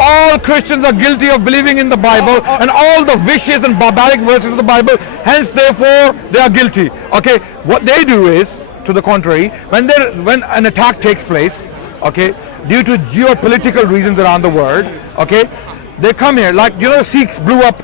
all Christians are guilty of believing in the Bible and all the vicious and barbaric verses of the Bible, hence therefore they are guilty. Okay, what they do is, to the contrary, when an attack takes place, okay, due to geopolitical reasons around the world, okay, they come here, like, you know, the Sikhs blew up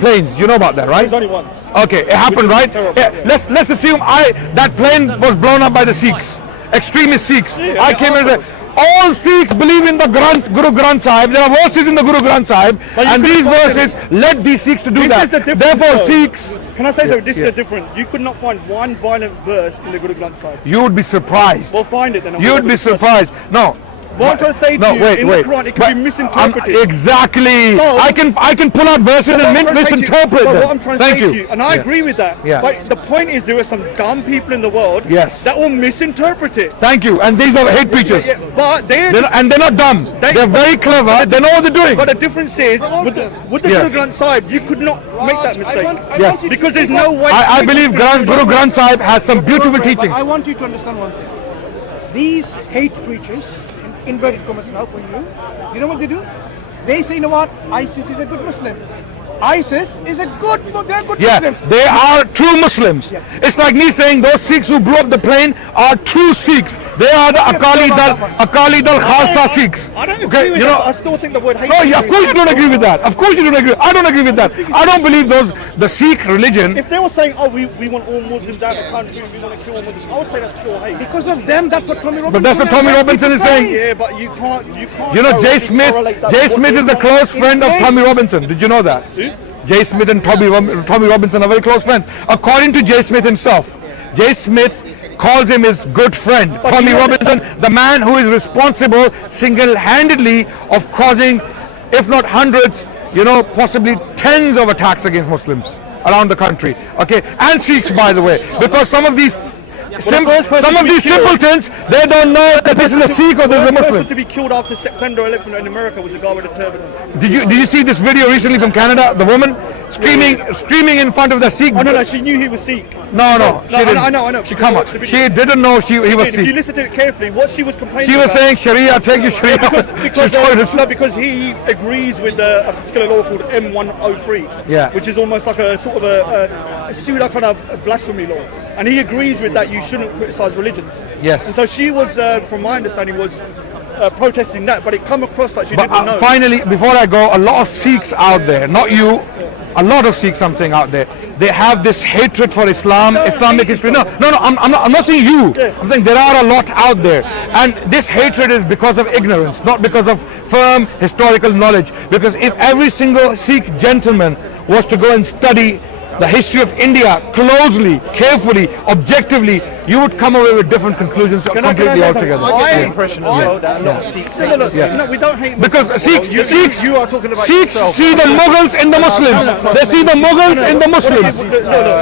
planes, you know about that, right? Only once. Okay, it happened, right? Yeah, let's assume that plane was blown up by the Sikhs, extremist Sikhs. I came and said, all Sikhs believe in the Guru Granth Sahib. There are verses in the Guru Granth Sahib, and these verses led these Sikhs to do that. Therefore, Sikhs. Can I say something? This is the difference. You could not find one violent verse in the Guru Granth Sahib. You would be surprised. We'll find it then. You would be surprised. No. What I'm trying to say to you, in the Quran, it can be misinterpreted. Exactly. So, I can pull out verses and misinterpret them. What I'm trying to say to you, and I agree with that. Yeah. But the point is, there are some dumb people in the world that will misinterpret it. Thank you. And these are hate preachers. But they're not dumb. They're very clever. They know what they're doing. But the difference is, with the Guru Granth Sahib, you could not make that mistake. Yes. Because there's no way. I believe Guru Granth Sahib has some beautiful teachings. I want you to understand one thing. These hate preachers, inverted commas now for you know what they do? They say, you know what, ISIS is a good Muslim. ISIS is a good, they're good Muslims. They are true Muslims. Yeah. It's like me saying those Sikhs who blew up the plane are true Sikhs. They are the Akali Dal Khalsa Sikhs. I don't agree with that. I still think the word hate. No, of course you don't agree with that. Of course you don't agree. I don't agree with that. I don't believe the Sikh religion. If they were saying, oh, we want all Muslims out of the country, we want to kill all Muslims, I would say that's pure hate. Because of them, that's what Tommy Robinson. But that's what Tommy Robinson is saying. Yeah, but you can't. You know, Jay Smith is a close friend of Tommy Robinson. Did you know that? Jay Smith and Tommy Robinson are very close friends. According to Jay Smith himself, Jay Smith calls him his good friend, Tommy Robinson, the man who is responsible single-handedly of causing, if not hundreds, you know, possibly tens of attacks against Muslims around the country. Okay, and Sikhs, by the way, because some of these simpletons, they don't know that this is a Sikh or this is a Muslim. The person to be killed after September 11th in America was a guy with a turban. Did you see this video recently from Canada? The woman screaming in front of the Sikh. Oh no, she knew he was Sikh. No, she didn't. I know. She didn't know he was Sikh. If you listen to it carefully, what she was complaining about. She was saying Sharia, take your Sharia. Because he agrees with a particular law called M103, which is almost like a sort of a pseudo kind of blasphemy law. And he agrees with that you shouldn't criticize religions. Yes. And so she was, from my understanding, was protesting that, but it come across like she didn't know. Finally, before I go, a lot of Sikhs out there, not you, a lot of Sikhs I'm saying out there, they have this hatred for Islam, Islamic history. No, I'm not saying you. I'm saying there are a lot out there. And this hatred is because of ignorance, not because of firm historical knowledge. Because if every single Sikh gentleman was to go and study the history of India closely, carefully, objectively, you would come away with different conclusions completely altogether. I get the impression as well that a lot of Sikhs hate Muslims. No, we don't hate Muslims. Because Sikhs you are talking about Sikhs yourself. see the Mughals in the Muslims. They see the Mughals in the Muslims.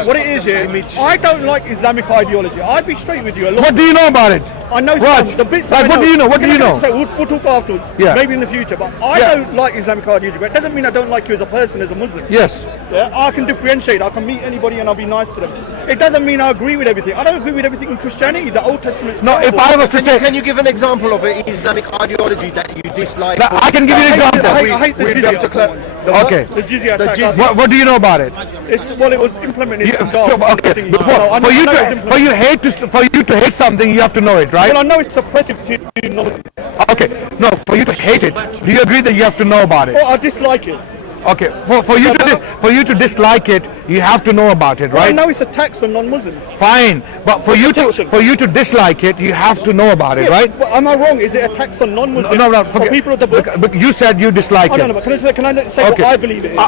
What it is here, I don't like Islamic ideology. I'd be straight with you. What do you know about it? I know some. The bits like, what do you know? What do you know? So we'll talk afterwards. Yeah. Maybe in the future. But I don't like Islamic ideology. But it doesn't mean I don't like you as a person, as a Muslim. Yes. Yeah, I can differentiate. I can meet anybody and I'll be nice to them. It doesn't mean I agree with everything. I don't agree with everything in Christianity. The Old Testament's no, if I was to say... Can you give an example of an Islamic ideology that you dislike? I can give you an example. I hate the JIZYAH. Okay. The JIZYAH attack. What do you know about it? It was implemented. Okay. For you to hate something, you have to know it, right? Well, I know it's oppressive to know. Okay. No, for you to hate it, do you agree that you have to know about it? Oh, I dislike it. Okay, for you to dislike it, you have to know about it, right? I know it's a tax on non-Muslims. Fine, but for you to dislike it, you have to know about it, right? Well, am I wrong? Is it a tax on non-Muslims? No, for people of the book. But you said you dislike it. No, but can I say what I believe it is? Or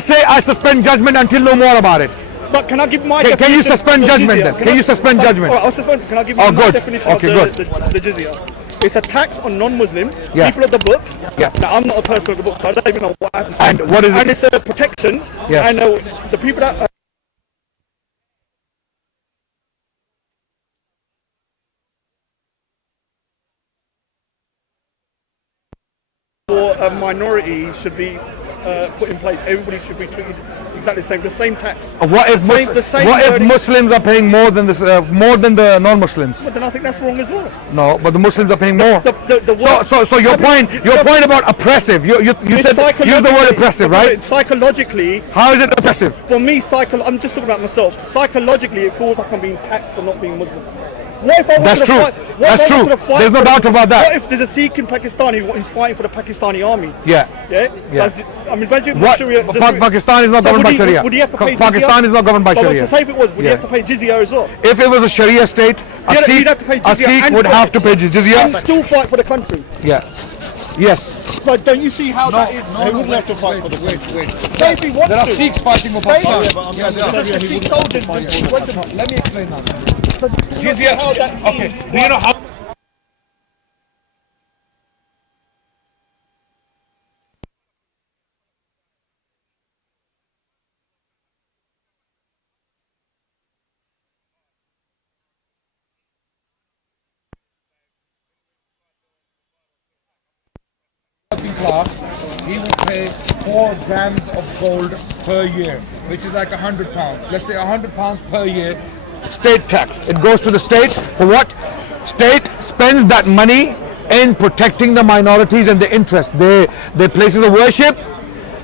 say I suspend judgment until know more about it. But can I give my definition? Can you suspend judgment then? Can you suspend judgment? I'll suspend. Can I give you my definition of the JIZYAH? It's a tax on non-Muslims, people of the book. Yeah. Now, I'm not a person of the book, so I don't even know what happens. And what is it? And it's a protection. Yes. And the people that... for a minority should be put in place. Everybody should be treated exactly the same tax. What if Muslims are paying more than this, more than the non-Muslims? But then I think that's wrong as well. No, but the Muslims are paying more. So your point about oppressive, you said use the word oppressive, right? Psychologically, how is it oppressive? For me, I'm just talking about myself. Psychologically, it feels like I'm being taxed for not being Muslim. What if I That's true. That's true. There's no doubt about that. What if there's a Sikh in Pakistan who's fighting for the Pakistani army? Yeah. Yeah. I mean, Pakistan is not governed by Sharia. Would he have to pay Pakistan is not governed by Sharia. But say if it was, would he have to pay jizya as well? If it was a Sharia state, a Sikh would have to pay jizya and still fight for the country. Yeah. Yes. So don't you see how that is? He wouldn't have to fight for the country. Wait. Say if he wants There are to. Sikhs fighting for Pakistan. The Sikh soldiers. Let me explain now. How that Okay. Do you know how? Working class, he would pay 4 grams of gold per year, which is like £100. Let's say £100 per year. State tax. It goes to the state for what? State spends that money in protecting the minorities and their interests. Their places of worship,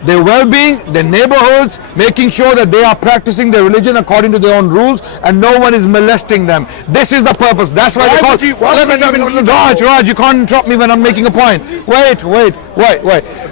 their well-being, their neighborhoods, making sure that they are practicing their religion according to their own rules and no one is molesting them. This is the purpose. That's why they call Raj, you can't interrupt me when I'm making a point. Wait.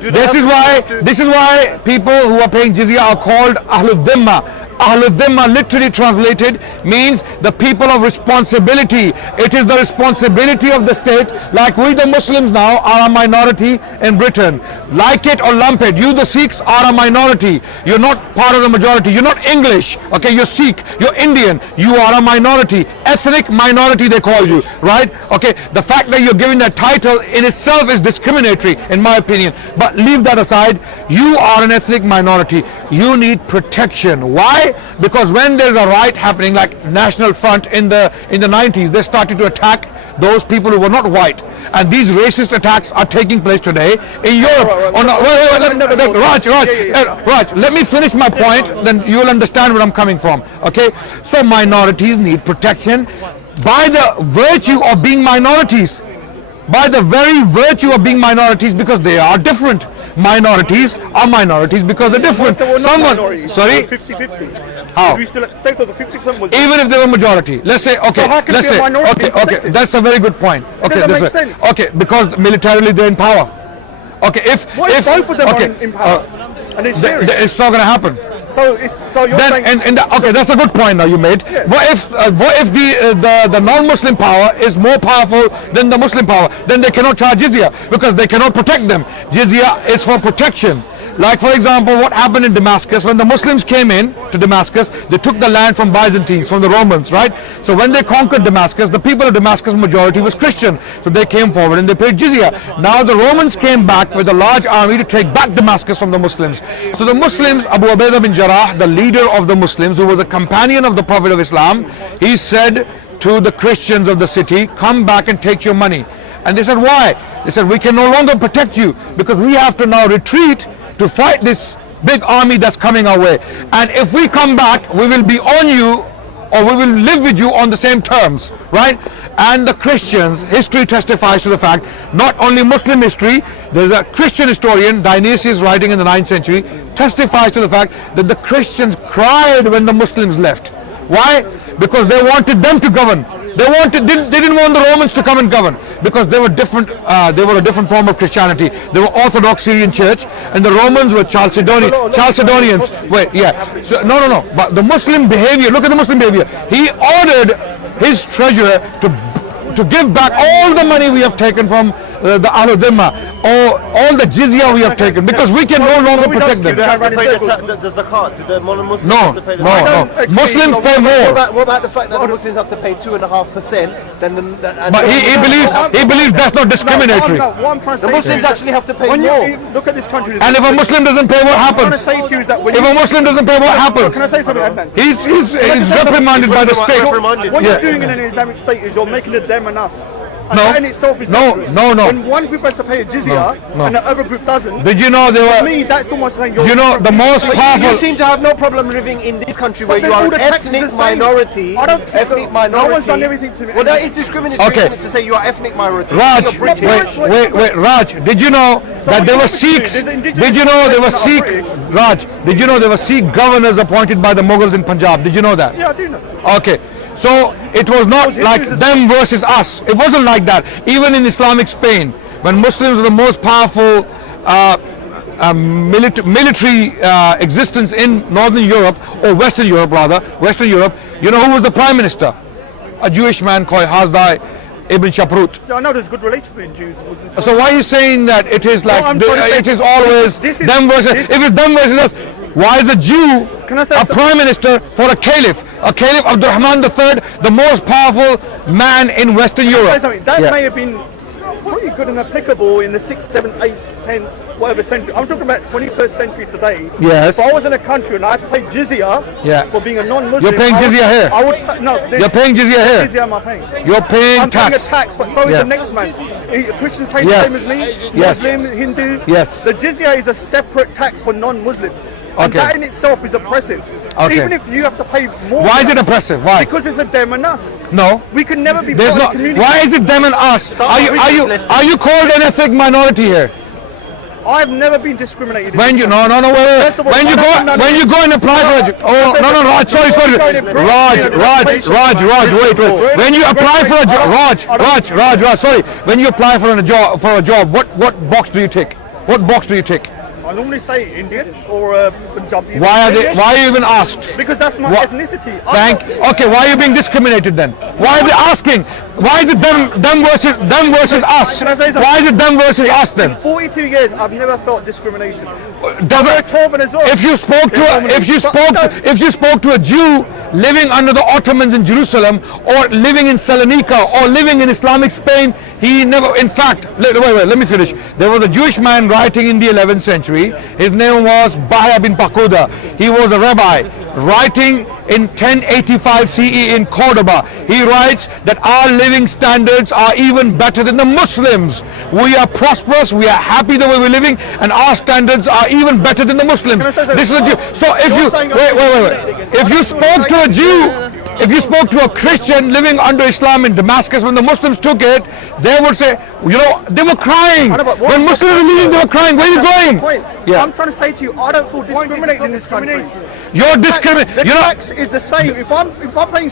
This is why people who are paying jizya are called Ahlul Dhimma. Ahlul Dhimma, literally translated, means the people of responsibility. It is the responsibility of the state, like we the Muslims now are a minority in Britain. Like it or lump it, you the Sikhs are a minority. You're not part of the majority. You're not English, okay? You're Sikh, you're Indian, you are a minority. Ethnic minority they call you, right? Okay, the fact that you're given that title in itself is discriminatory in my opinion, but leave that aside. You are an ethnic minority. You need protection. Why? Because when there's a riot happening like National Front in the 90s, they started to attack those people who were not white, and these racist attacks are taking place today in Europe. Raj, let me finish my point, then you will understand where I'm coming from. Okay, so minorities need protection by the virtue of being minorities, by the very virtue of being minorities, because they are different. Minorities are minorities because they're different. Sorry? 50-50. How? We still say the 50% was. Even if they were majority, let's say, okay, okay, that's a very good point. Okay, doesn't make sense. Okay, because militarily they're in power. Okay, if both of them are in power, and it's serious. It's not going to happen. So you're then, saying. Okay, that's a good point now you made. Yeah. What if the non-Muslim power is more powerful than the Muslim power? Then they cannot charge jizya because they cannot protect them. Jizya is for protection. Like for example, what happened in Damascus when the Muslims came in to Damascus, they took the land from Byzantines, from the Romans, right? So when they conquered Damascus, the people of Damascus majority was Christian, so they came forward and they paid jizya. Now the Romans came back with a large army to take back Damascus from the Muslims. So the Muslims, Abu Ubaidah bin Jarrah, the leader of the Muslims, who was a companion of the Prophet of Islam, he said to the Christians of the city, come back and take your money. And they said, why? They said, we can no longer protect you because we have to now retreat to fight this big army that's coming our way. And if we come back, we will be on you, or we will live with you on the same terms, right? And the Christians, history testifies to the fact, not only Muslim history, there's a Christian historian, Dionysius, writing in the 9th century, testifies to the fact that the Christians cried when the Muslims left. Why? Because they wanted them to govern. They didn't want the Romans to come and govern because they were different. They were a different form of Christianity. They were Orthodox Syrian Church, and the Romans were Chalcedonians. Wait, yeah. So, no. But the Muslim behavior. Look at the Muslim behavior. He ordered his treasurer to give back all the money we have taken from the Ahlul Dhimma, or all the jizya we have taken, because we can no longer protect them. Do they have to pay the zakat? Do the Muslims No. have to pay the zakat? Muslims pay more. What about the fact that the Muslims have to pay 2.5%? But he believes that's not discriminatory. What I'm trying to say The Muslims actually have to pay when more. you look at this country, And if a Muslim doesn't pay, what happens? What I'm trying to say to you is that when If a Muslim doesn't pay, what happens? Can I say something, Adnan? He's reprimanded by the state. What you're doing in an Islamic state is you're making it them and us. And that in itself is dangerous. no. When one group has to pay a jizya No. and the other group doesn't, Did you know they for were? me, that's almost saying you're. You know the most You powerful. seem to have no problem living in this country where But you then are all an the taxes ethnic are the same. minority. I don't care. Ethnic No minority. one's done everything to me. Well, that is discriminatory Okay. isn't it, to say you are ethnic minority. Raj, You're British. wait, Raj. Did you know that there were Sikhs? There's indigenous Did you know there were people Sikh? that are British. Raj, did you know there were Sikh governors appointed by the Mughals in Punjab? Did you know that? Yeah, I do know. Okay, so it was not like them versus us. It wasn't like that. Even in Islamic Spain, when Muslims were the most powerful military existence in Northern Europe, or Western Europe rather, Western Europe, you know who was the Prime Minister? A Jewish man called Hazdai Ibn Shaprut. Yeah, I know there's good relations between Jews and Muslims. So why are you saying that it is like I'm trying to say it is always this is- them versus? this- If it's them versus us, why is a Jew Can I say a something? prime minister for a caliph? A caliph, Abdurrahman III, the most powerful man in Western Say Europe. something. That Yeah. may have been pretty good and applicable in the 6th, 7th, 8th, 10th, whatever century. I'm talking about 21st century today. Yes. If I was in a country and I had to pay jizya Yeah. for being a non-Muslim, You're paying I would- jizya here. I would no. You're paying jizya here. Jizya am I paying? You're paying I'm paying tax. a tax, but so is Yeah. the next man. Christians pay Yes. the same as me. Yes. Muslim, Hindu. Yes. The jizya is a separate tax for non-Muslims, and Okay. that in itself is oppressive. Okay. Even if you have to pay more. Why is than it us, oppressive? Why? Because it's a them and us. No. We can never be There's part no. of the community. Why is it them and us? Are you called an ethnic minority here? I've never been discriminated. in When this you country. wait. First of all, When you I go don't know when you this. go and apply for a oh no Raj, sorry. Raj, wait. When you apply for a job, sorry. When you apply for a job, what box do you tick? What box do you tick? I normally say Indian or Punjabi. Why are you even asked? Because that's my What? ethnicity. Okay, why are you being discriminated then? Why are they asking? Why is it them versus us? Can I say something? Why is it them versus us then? 42 years, I've never felt discrimination. Does Wear a it, turban as well. if you spoke to a Jew living under the Ottomans in Jerusalem, or living in Salonika, or living in Islamic Spain, he never. In fact, wait, let me finish. There was a Jewish man writing in the 11th century. His name was Bahya bin Pakuda. He was a rabbi writing in 1085 CE in Cordoba. He writes that our living standards are even better than the Muslims. We are prosperous, we are happy the way we're living, and our standards are even better than the Muslims. Can I say something? This is a Jew. So if you wait. If you spoke to a Jew, if you spoke to a Christian living under Islam in Damascus, when the Muslims took it, they would say, they were crying. When Muslims were leaving, they were crying. Where are you going? Wait, Yeah. I'm trying to say to you, I don't feel discriminated in this country. You're discriminating. The tax is the same. If I'm paying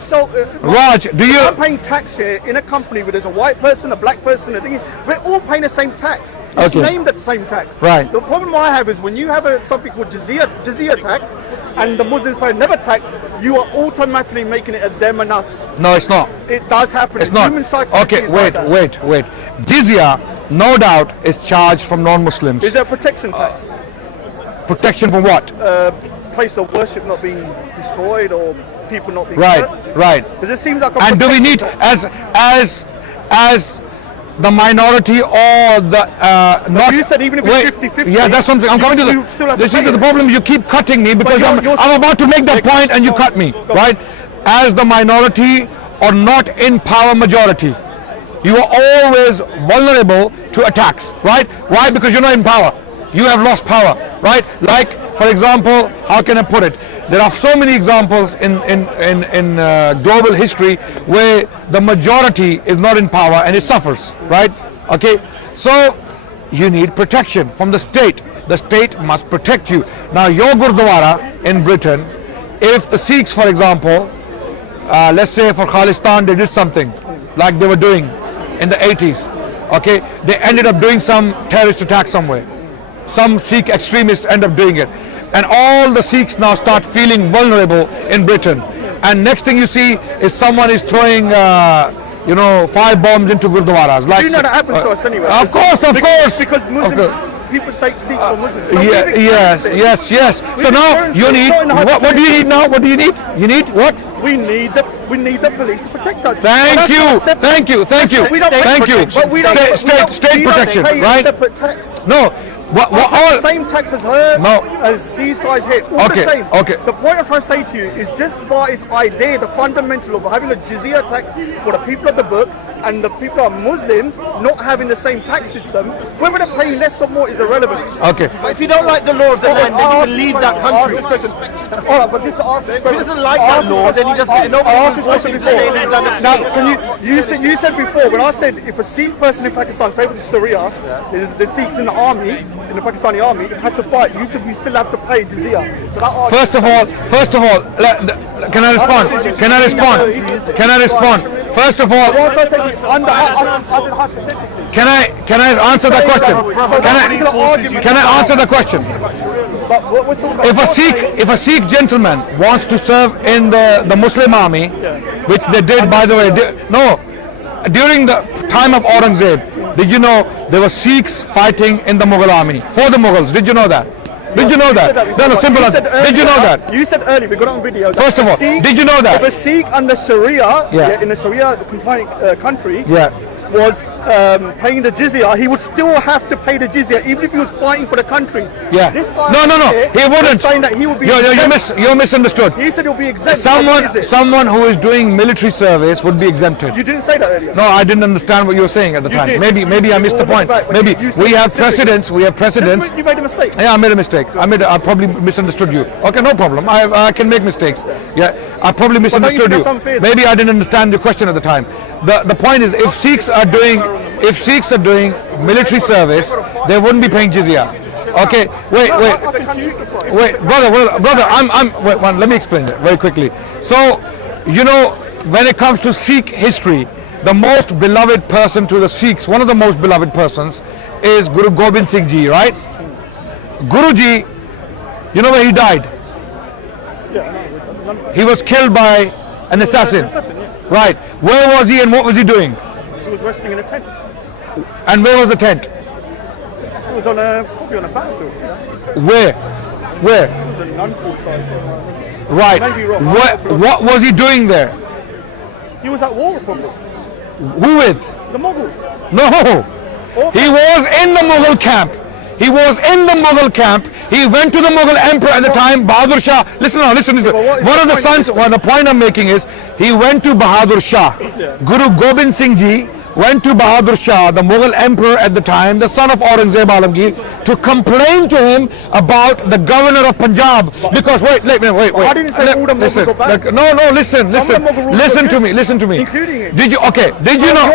Raj, do you? I'm paying tax here in a company where there's a white person, a black person, a thing. We're all paying the same tax. It's Okay. named at the same tax. Right. The problem I have is when you have something called JIZYAH tax, and the Muslims pay never tax, you are automatically making it a them and us. No, it's not. It does happen. It's not. Human psychology Okay, is like that. wait. Jizya, no doubt, is charged from non-Muslims. Is there a protection tax? Protection from what? Place of worship not being destroyed or people not being Right. hurt? Because it seems like a And do we protection need, tax. as the minority or the not? you said even if it's 50-50, Yeah, that's something. I'm coming to you still have to this is pay the it. problem. You keep cutting me because you're I'm about to make that point and you cut me. Right? As the minority or not in power majority, you are always vulnerable to attacks. Right? Why? Because you're not in power. You have lost power. Right? Like, for example, how can I put it? There are so many examples in global history where the majority is not in power and it suffers, right? Okay, so you need protection from the state. The state must protect you. Now, your Gurdwara in Britain, if the Sikhs, for example, let's say for Khalistan, they did something like they were doing in the 80s, okay? They ended up doing some terrorist attack somewhere. Some Sikh extremists end up doing it. And all the Sikhs now start feeling vulnerable in Britain. And next thing you see is someone is throwing, fire bombs into Gurdwaras. Like, You know that happens to us anyway. Of course. Because Muslims, people take Sikhs for Muslims. So Yeah, we've experienced it. yes. So now experienced you it. need, Not in the what do you need now? What do you need? You need what? We need the police to protect us. Thank But that's you. not separate. Thank you. We don't Thank you. But we don't State protection, pay right? separate tax. No. What The all? same tax as her, No. as these guys here, all Okay, the same. okay. The point I'm trying to say to you is just by its idea, the fundamental of having a jizya tax for the people of the book, and the people are Muslims not having the same tax system, whether they're paying less or more is irrelevant. Okay. But if you don't like the law of the land, then you can leave that country. Ask this question. All right, but this ask this If he question. doesn't like that law, then he doesn't. I asked this question before. Now, can you said before when I said if a Sikh person in Pakistan, say with the Sharia, the Sikhs in the army, in the Pakistani army, had to fight, you said we still have to pay jizya. So that First of all, can I respond? Can I respond? Can I respond? First of all, can I answer the question? Can I answer the question? If a Sikh gentleman wants to serve in the Muslim army, which they did, by the way, during the time of Aurangzeb, did you know there were Sikhs fighting in the Mughal army for the Mughals? Did you know that? Did you know that? No, simple as. Did you know that? You said earlier, we got it on video. First of all, did you know that? If a Sikh under Sharia, in a Sharia compliant country, was paying the jizya, he would still have to pay the jizya even if he was fighting for the country. Yeah. This guy No, he wouldn't. Saying that he would be you misunderstood. He said he'll be exempt. Someone who is doing military service would be exempted. You didn't say that earlier. No, I didn't understand what you were saying at the time. did. Maybe I missed the point. Maybe we have precedents. We have precedents. You made a mistake. Yeah, I made a mistake. I probably misunderstood you. Okay, no problem. I can make mistakes. Yeah, I probably misunderstood you. Maybe I didn't understand your question at the time. The point is, if Sikhs are doing military service, they wouldn't be paying jizya. Okay, wait, brother. Let me explain it very quickly. So, you know, when it comes to Sikh history, the most beloved person to the Sikhs, one of the most beloved persons, is Guru Gobind Singh Ji, right? Guruji, you know where he died? He was killed by an assassin. Right. Where was he and what was he doing? He was resting in a tent. And where was the tent? It was probably on a battlefield. Where? It was on Nunpur side. Right. What was he doing there? He was at war probably. Who with? The Mughals. No. He was in the Mughal camp. He went to the Mughal emperor at the time, Bahadur Shah. Listen. One of the sons, the point I'm making is, he went to Bahadur Shah. Guru Gobind Singh Ji went to Bahadur Shah, the Mughal emperor at the time, the son of Aurangzeb Alamgir, to complain to him about the governor of Punjab. Because wait. I didn't say all the Mughals were bad. No, listen to me. Including it. Did you know?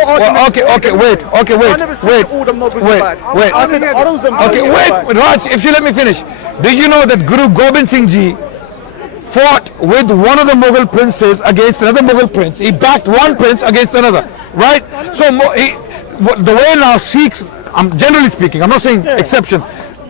Wait. I never said all the Mughals were bad. I said Aurangzeb. Okay, wait, Raj, if you let me finish. Did you know that Guru Gobind Singh Ji fought with one of the Mughal princes against another Mughal prince? He backed one prince against another, right? So the way now Sikhs, generally speaking, I'm not saying exceptions,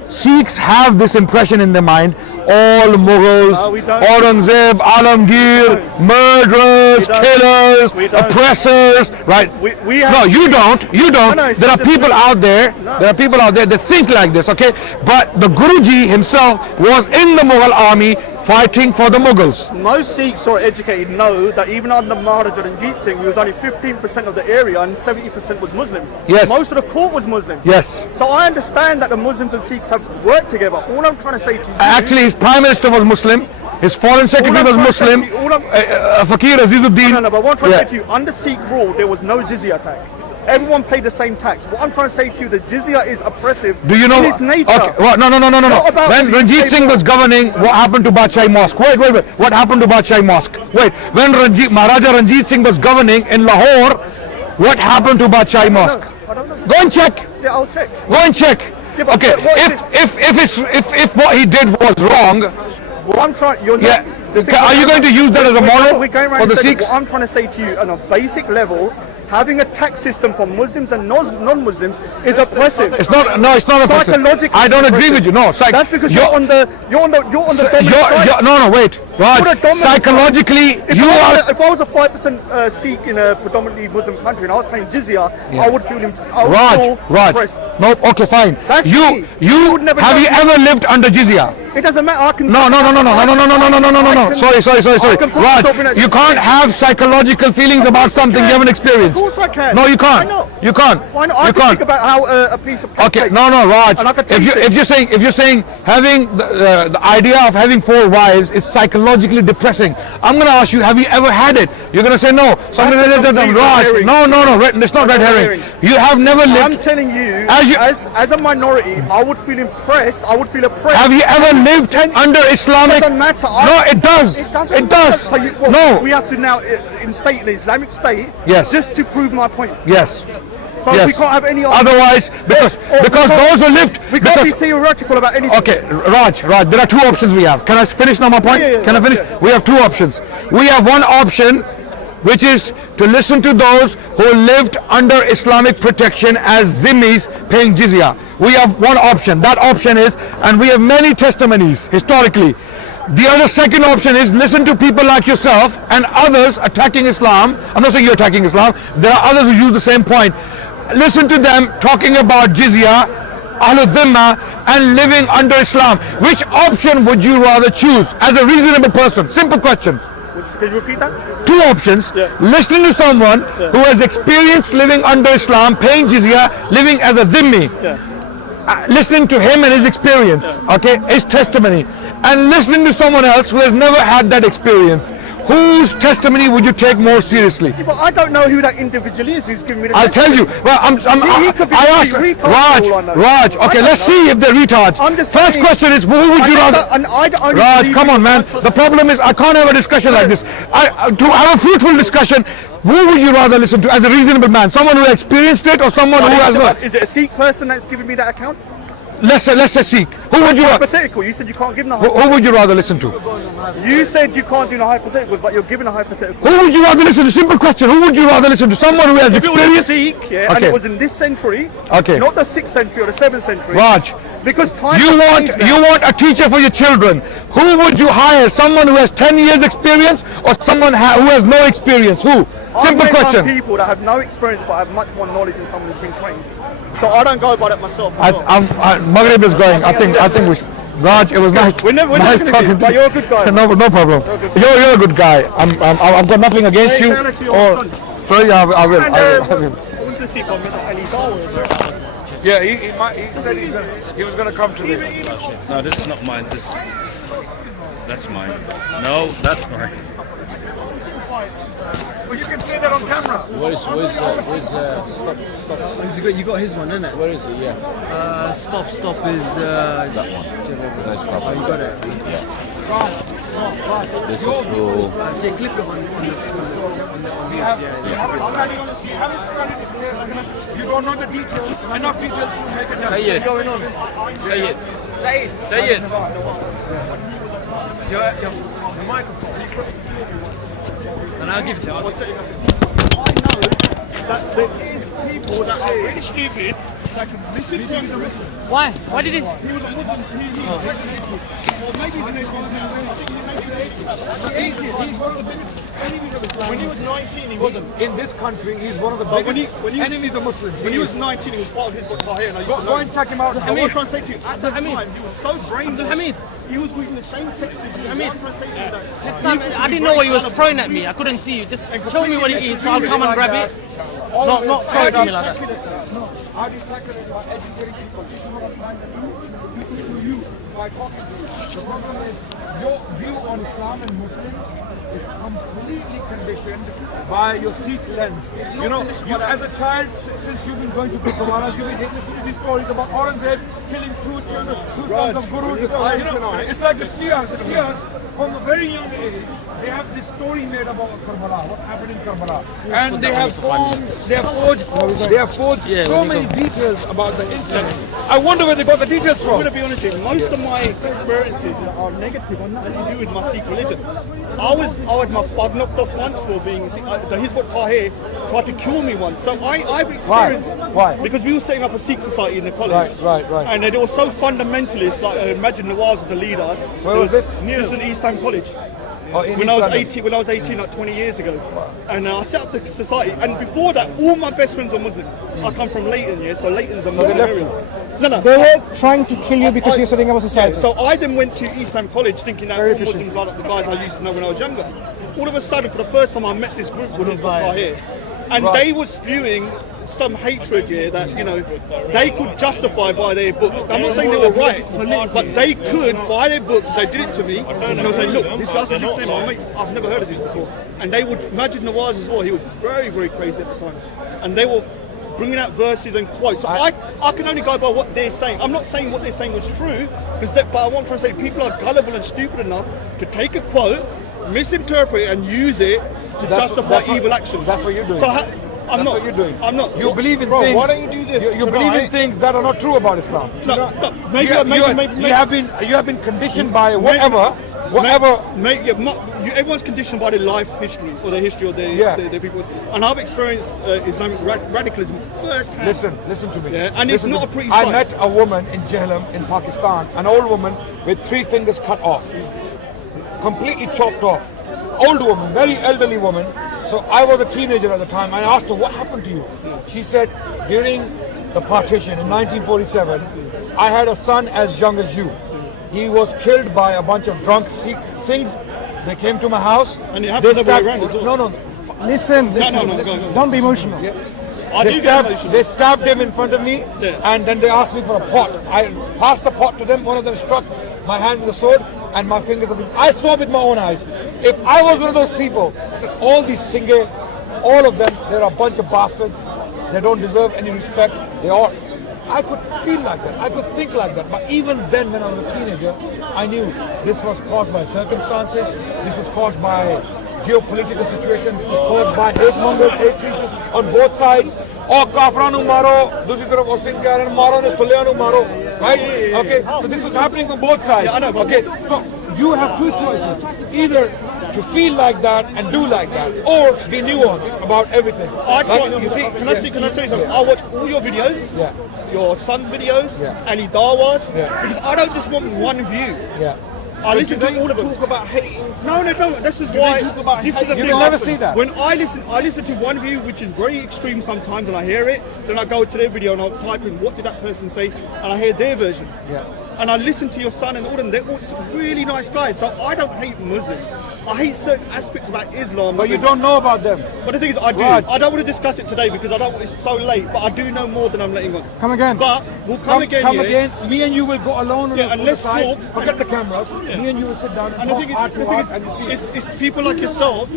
Sikhs have this impression in their mind, all Mughals, Aurangzeb, Alamgir, murderers, killers, oppressors, right? No, you don't. There are people out there, that think like this, okay? But the Guruji himself was in the Mughal army fighting for the Mughals. Most Sikhs who are educated know that even under Maharaja Ranjit Singh, he was only 15% of the area and 70% was Muslim. Yes. Most of the court was Muslim. Yes. So I understand that the Muslims and Sikhs have worked together. All I'm trying to say to you... Actually, his prime minister was Muslim. His foreign secretary was Muslim. Fakir Azizuddin. No, but what I'm trying to say to you, under Sikh rule, there was no jizya tax. Everyone paid the same tax. What I'm trying to say to you, the jizya is oppressive. Do you know? In its nature. Okay. Well, no. When Ranjit Singh was governing, what happened to Badshai Mosque? Wait. What happened to Badshai Mosque? Wait. When Maharaja Ranjit Singh was governing in Lahore, what happened to Badshai Mosque? I don't know. Go and check. Yeah, I'll check. Go and check. Yeah, but okay. If what he did was wrong, what I'm trying, are you going to use that as a model for the Sikhs? What I'm trying to say to you, on a basic level, having a tax system for Muslims and non-Muslims is oppressive. It's not. No, it's not oppressive. Psychologically, I don't agree with you. No, that's because you're on the dominant side. No, wait, Raj. Psychologically, you are. If I was a 5% Sikh in a predominantly Muslim country and I was paying jizya, I would feel Raj. oppressed. No, okay, fine. That's you have you ever lived under jizya? It doesn't matter. I can. No. Sorry. can put myself in Raj, that you can't have psychological feelings about something you haven't experienced. Of course I can. No, you can't. Why not? You can't. Why not? You I can can't. think about how a piece of cake Okay, tastes. no, Raj. And I can taste it. If you're saying having the idea of having 4 wives is psychologically depressing, I'm going to ask you, have you ever had it? You're going to say no. So I'm going to say, complete Raj, red herring. no, it's not red herring. You have never I'm lived. telling you, As as a minority, I would feel impressed. I would feel oppressed. Have you ever lived under Islamic? It doesn't matter. No, it does. It does. So No. we have to now instate an Islamic state. Yes. Just to prove my point. Yes. So Yes. we can't have any. Otherwise, because those who lived. We can't be theoretical about anything. Okay, Raj, there are 2 options we have. Can I finish now my point? Yeah. Can I finish? We have 2 options. We have one option, which is to listen to those who lived under Islamic protection as zimmis paying jizya. We have one option. That option is, and we have many testimonies historically. The other second option is listen to people like yourself and others attacking Islam. I'm not saying you're attacking Islam. There are others who use the same point. Listen to them talking about jizya, ahlul dhimma, and living under Islam. Which option would you rather choose as a reasonable person? Simple question. Can you repeat that? 2 options. Listening to someone who has experienced living under Islam, paying jizya, living as a dhimmi. Listening to him and his experience, okay, his testimony. And listening to someone else who has never had that experience. Whose testimony would you take more seriously? Yeah, but I don't know who that individual is who's giving me the I'll tell you. Well, He could be I asked retard for all I know. Raj. Okay, let's see if they're retards. I'm just First saying- question is, who would you rather? Raj, come on, man. The problem is I can't have a discussion like this. To have a fruitful discussion, who would you rather listen to as a reasonable man? Someone who experienced it or someone who has not? Is it a Sikh person that's giving me that account? Let's say Sikh. Who would you? Hypothetical. You said you can't give no Who would you rather listen to? You said you can't do no hypotheticals, but you're giving a hypothetical. Who would you rather listen to? Simple question. Who would you rather listen to? Someone who has If it was experience? Sikh, and Okay. it was in this century, Okay. not the 6th century or the 7th century. Raj, Because time you has changed now. want a teacher for your children. Who would you hire? Someone who has 10 years experience or someone who has no experience? Who? Simple I've met some question. people that have no experience but have much more knowledge than someone who's been trained. So I don't go by that myself. Maghrib is going. I think we should. Raj, it was nice. We're never nice gonna talking do, to but you. you're a good guy. No problem. You're a good guy. I've got nothing against Hey, you. say hello to your son. Sorry, I will. And, I will. I want to see if I met Ali. Yeah, he said he was going to come to me. No, this is not mine. That's mine. No, that's mine. Well, you can say that on camera. Stop. You got his one, isn't it? Where is it? Yeah. Stop is that one. Stop. Oh, you got it. This is for Yeah, clip it on You don't know the details. Enough details to make it happen. Sayyid. going on. Sayyid. The microphone. And I'll give it to you. I know that there is people that are really stupid that can listen to him. Why? Why did he? He was a Muslim. Or maybe he's an atheist. He's one of the biggest enemies of Islam. When he was 19, he wasn't. In this country, he's one of the But biggest when he was- enemies of Muslims. When he was 19, he was part of his Tahir. And I used to Go know and check him out. I was trying to say to you, at that Hamid. time, he was so brainless. Hamid. He was reading the same text as you. Hamid. I'm trying to say to you that Next time, I didn't know what he was throwing at me. I couldn't see you. Just tell me what it is, so I'll come and grab it. Not throw it at me like that. How do you tackle it by educating people? This is what I'm trying to do to you by talking to you. The problem is your view on Islam and Muslims is completely conditioned by your Sikh lens. You know, you as a child, since you've been going to Gurdwaras, you've been listening to these stories about Aurangzeb killing 2 children, 2 sons of gurus. You know, it's like the Shias. The Shias, from a very young age, they have this story made about Karbala, what happened in Karbala, and they have forged so many details about the incident. I wonder where they got the details I'm from. going to be honest with you, most of my experiences are negative, are nothing to do with my Sikh religion. I've knocked off once for being Sikh. The Hizb Tahir tried to kill me once. So I've experienced... Why? Because we were setting up a Sikh society in the college. Right. And they were so fundamentalist, like imagine Nawaz was the leader. Where was this? This in East Ham College. When I was 18, like 20 years ago, and I set up the society. And before that, all my best friends were Muslims. I come from Leighton, yeah, so Leighton's a Muslim area. No. They were trying to kill you because you're setting up a society. So I then went to Eastham College thinking that all Muslims are like the guys I used to know when I was younger. All of a sudden, for the first time, I met this group with this guy here, and they were spewing some hatred here that, you know, they could justify by their books. I'm not saying they were right, but they could buy their books. They did it to me, and they would say, look, this is this name. I've never heard of this before. And they would, Majid Nawaz as well, he was very, very crazy at the time. And they were bringing out verses and quotes. I can only go by what they're saying. I'm not saying what they're saying was true, but what I'm trying to say, people are gullible and stupid enough to take a quote, misinterpret it, and use it to justify evil actions. That's what you're doing. So That's what you're doing. I'm not. You believe in Bro, things. why don't you do this? You believe in things that are not true about Islam. No, maybe You have been conditioned by whatever. Everyone's conditioned by their life history or their history of their people. And I've experienced Islamic radicalism firsthand. Listen to me. Yeah, and it's not a pretty sight. I met a woman in Jhelum in Pakistan, an old woman with 3 fingers cut off, completely chopped off. Old woman, very elderly woman. So I was a teenager at the time. I asked her, what happened to you? She said, during the partition in 1947, I had a son as young as you. He was killed by a bunch of drunk Sikhs. They came to my house. And it happened the other way around as well. No. Listen. Go. Don't be emotional. They stabbed him in front of me, and then they asked me for a pot. I passed the pot to them. One of them struck my hand with a sword, and my fingers have been. I saw with my own eyes. If I was one of those people, all these singers, all of them, they're a bunch of bastards. They don't deserve any respect. I could feel like that. I could think like that. But even then, when I was a teenager, I knew this was caused by circumstances. This was caused by geopolitical situation. This was caused by hate mongers, hate preachers on both sides. Oh, kafranu maro, दूसरी तरफ वो सिंह कह रहे हैं मारो ने सुलेयानु maro, right? Okay, so this was happening on both sides. Okay, so you have 2 choices: either to feel like that and do like that, or be nuanced about everything. You see, can I tell you something? I watch all your videos, your son's videos, any dawahs, because I don't just want one view. I listen to all of them. Talk about hating. No. This is why. This is the thing. You never see that. When I listen to one view which is very extreme sometimes, and I hear it. Then I go to their video and I'll type in what did that person say, and I hear their version. And I listen to your son and all of them. They're all really nice guys. So I don't hate Muslims. I hate certain aspects about Islam. But you don't know about them. But the thing is, I do. Raj. I don't want to discuss it today because it's so late. But I do know more than I'm letting on. Come again. But we'll come again. Come again. Me and you will go alone. And let's talk. Forget the cameras. Me and you will sit down and talk heart to heart, and you see. It's people like yourself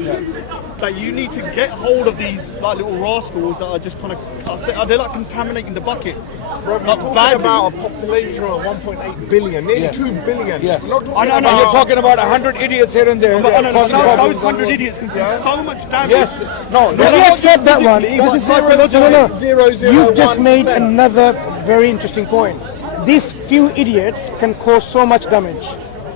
that you need to get hold of these like little rascals that are just kind of, they're like contaminating the bucket. Bro, we're talking about a population of 1.8 billion, nearly 2 billion. Yes. We're not talking I know, about, You're talking about 100 idiots here and there. Those 100 idiots can cause so much damage. Yes. No. Let me accept that one. This is No. You've just made another very interesting point. These few idiots can cause so much damage.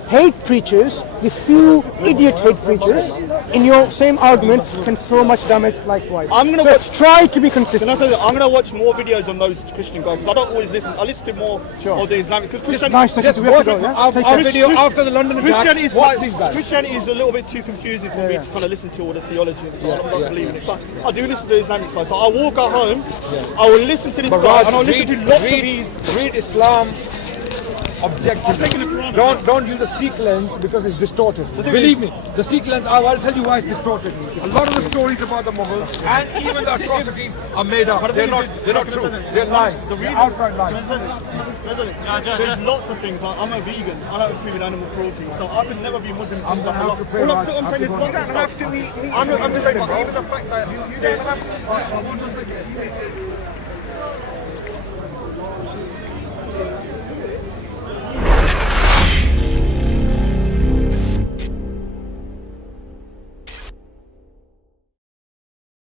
Hate preachers, the few idiot hate preachers, in your same argument, can so much damage likewise. Try to be consistent. Can I say that? I'm going to watch more videos on those Christian guys because I don't always listen. I listen to more of the Islamic. Because Christianity, Our video after the London attack. Christianity is a little bit too confusing for me to kind of listen to all the theology and stuff. I'm not believing it. But I do listen to the Islamic side. So I will go home, I will listen to this guy, and I'll listen to lots of these. Read Islam objectively. Don't use the Sikh lens because it's distorted. Believe me, the Sikh lens, I'll tell you why it's distorted. A lot of the stories about the Mughals and even the atrocities are made up. They're not true. They're lies. They're outright lies. There's lots of things. I'm a vegan. I don't agree with animal cruelty, so I could never be Muslim. I'm gonna have to pray. I'm saying is, you don't have to eat. I'm just saying, even the fact that you don't have.